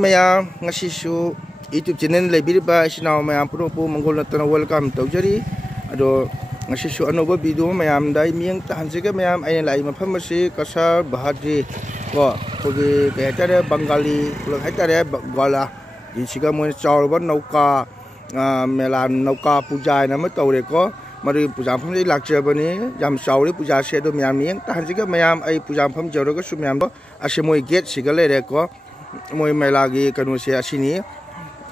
maya ngasisu YouTube channel lebiriba isinaw maya purupo manggol na tanaw welcome tawjari ado ngasisu anoba video mayam dai miyang tahansiga mayam ay nalay mapamasi kasar bahadri ko kogi kaya tare Bengali pulang hai tare gala jisiga mo chawrban nauka mela nauka puja na matawre ko mari puja pham dai lakjabani jam chawri puja se do mayam miyang tahansiga mayam ay puja pham jawraga su mayam do asimoi gate sigale re ko moi melagi kanu se asini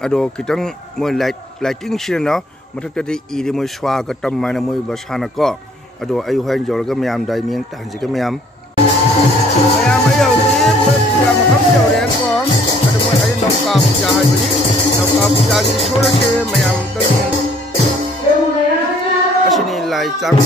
ado kitang moi lighting sina mathak tadi iri moi swagatam mana moi basana ko ado ayu han jorga mayam dai miyang tahansiga mayam ayo puja pham jawre ko ado moi ay nauka puja hai bani nauka puja gi chora se mayam tan asini lai chang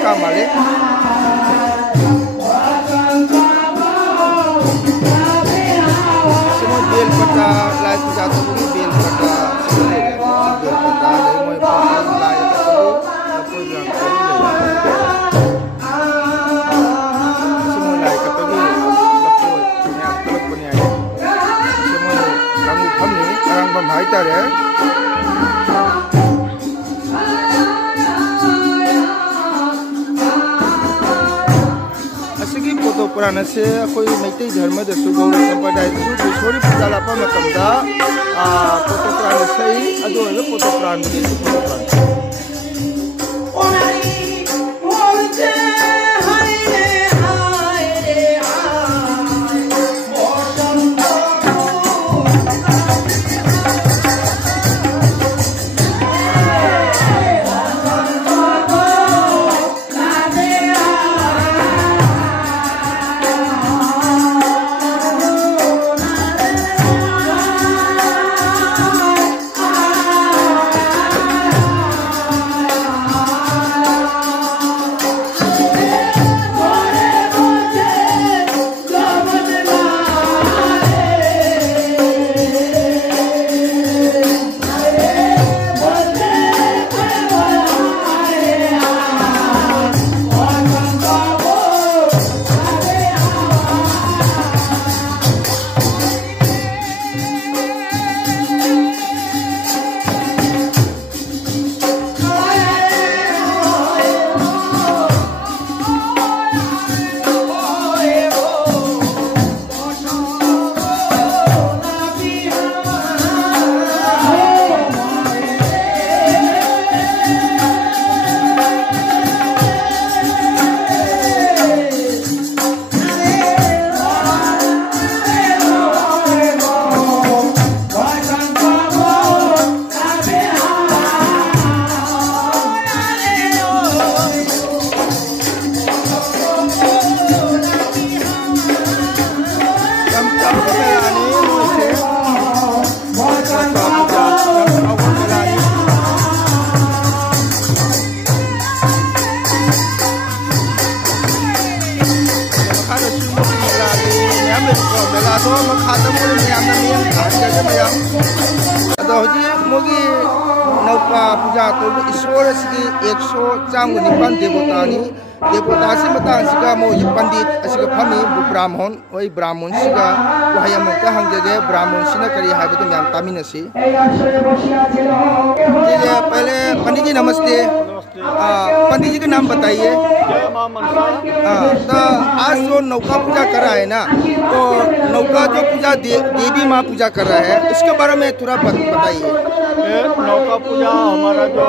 का माले semua bel peta lai puja tu pun bel peta bel peta dari mulai pagi lai tu apa yang semua lai kata ni lepas punya teluk punya semua kamu paham ni orang paham tak ya photo पुराना से कोई मैत्री धर्म दसु गौर संप्रदाय दसु बिसोरी पूजा लापा मतमदा photo पुराना सही अदो फोटो पुराना की फोटो पुराना पूजा तो ईश्वर की 149 देवतानी देवता से मतंग सिगा मो पंडित असिगा फमी ब्राह्मण ओई ब्राह्मण सिगा वहाय अमता हंगजे ब्राह्मण सिना करी हाबे याम तामिनसी जी पहले पंडित जी नमस्ते पंडित जी का नाम बताइए जय मां मनसा तो आज जो नौका पूजा कर रहा है ना तो नौका जो पूजा देवी माँ पूजा कर रहा है इसके बारे में थोड़ा बताइए नौका पूजा हमारा जो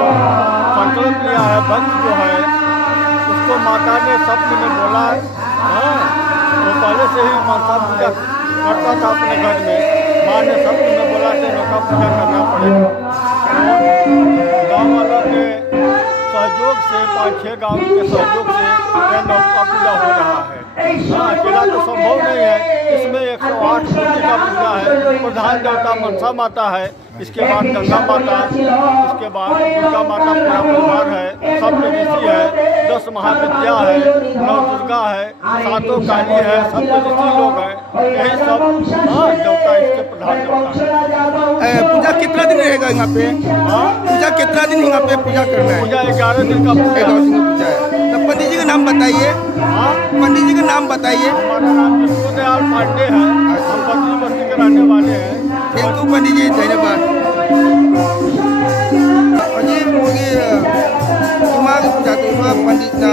संकल्प लिया है भक्त जो है उसको माता ने स्वप्न में बोला है तो पहले से ही मनसा पूजा करता था अपने घर में माँ ने स्वप्न में बोला कि नौका पूजा करना पड़ेगा गाँव वालों के सहयोग से 5-6 गाँव के सहयोग से यह नौका पूजा हो रहा है अकेला तो संभव नहीं है इसमें 108 मूर्ति का पूजा है प्रधान देवता मनसा माता है इसके बाद गंगा माता इसके बाद दुर्गा माता पूरा परिवार है सप्त ऋषि है 10 महाविद्या है 9 दुर्गा है 7 काली है सप्त ऋषि लोग हैं यही सब देवता इसके प्रधान देवता है। पूजा कितना दिन रहेगा यहाँ पे पूजा कितना दिन यहाँ पे पूजा करना है पूजा 11 दिन का पूजा है। तो पंडित जी का नाम बताइए पंडित जी का नाम बताइए हमारा नाम विष्णुदयाल पांडे है हम बद्री बस्ती के रहने वाले हैं। थैंक यू पंडित जी धन्यवाद अजी मोगी इमाग पूजा तो पंडित ना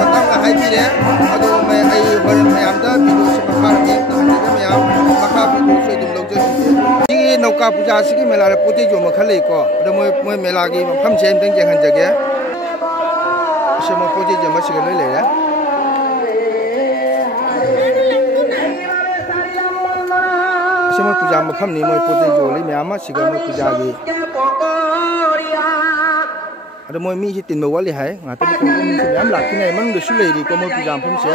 मतंग हाइबिरे अदो मैं आई होरन मयामदा वीडियो से मखा में तहने मयाम मखा वीडियो से दुम लोग जी नौका पूजा सिगी मेला रे पोते जो मखा ले को अदो मोय मेला की मफम से तंग जेखन जगे से मो पोते जे मसिग ले ले सेमो पूजा मफम नि मोय पोते जो ले म्याम सिगा मोय पूजा गी अदो मोय मी तिन बवाली हाय ngata ko mi se ma'am लाखि नै मन दसु ले रि को मोय पूजा मफम से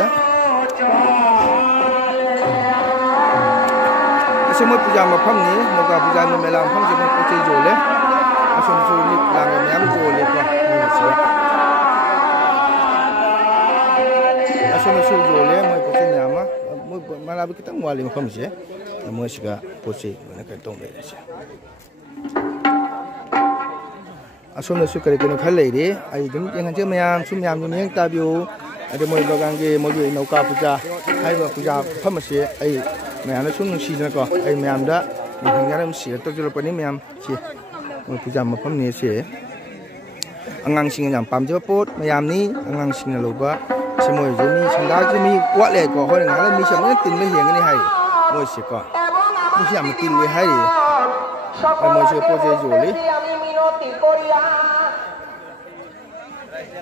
सेमो पूजा मफम नि मोगा पूजा नि मेला मफम से मोय पोते जो ले असम सु नि लांग म्याम जो ले को malaba kitang wali mafam siya mo siya posi na kartong be siya asom na su kare kino khalai de ai dum yang je mayam sum yam nyeng tabyo ade moi bagang ge mo ge nauka puja hai ba puja pham siya ai mayam na sum si na ko ai mayam da hang yaram si to jolo pani mayam si mo puja mafam ni siya angang sing yang pam je pot mayam ni angang sing na lo ba semua jemi sandal jemi kuat le ko hoi ngala mi sam tin me hiang ni hai moi se ko mi sam tin le hai moi se po je jo le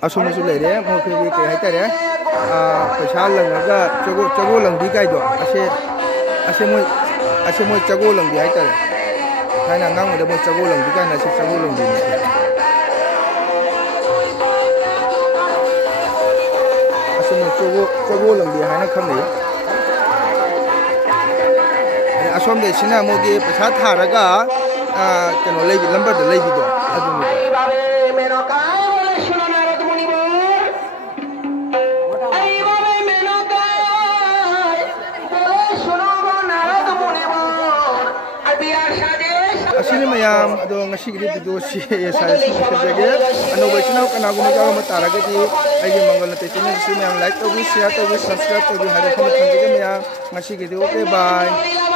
asum su le de mo ke ke hai ta de paisa lang ga chago lang di kai do ase moi chago lang di hai ta hai na ngang de moi chago lang di kai na se chago lang di chago lang di hai na kham le asom de sina mo ge paisa tha ra ga kano lei number de lei bi do adu ni asini mayam ado ngasi gidi video si sa sege ano ba china kana guma jaga ma tara ge di ai ge mangal te china si mayam like to share to subscribe to hare phone thang ge mayam ngasi gidi okay bye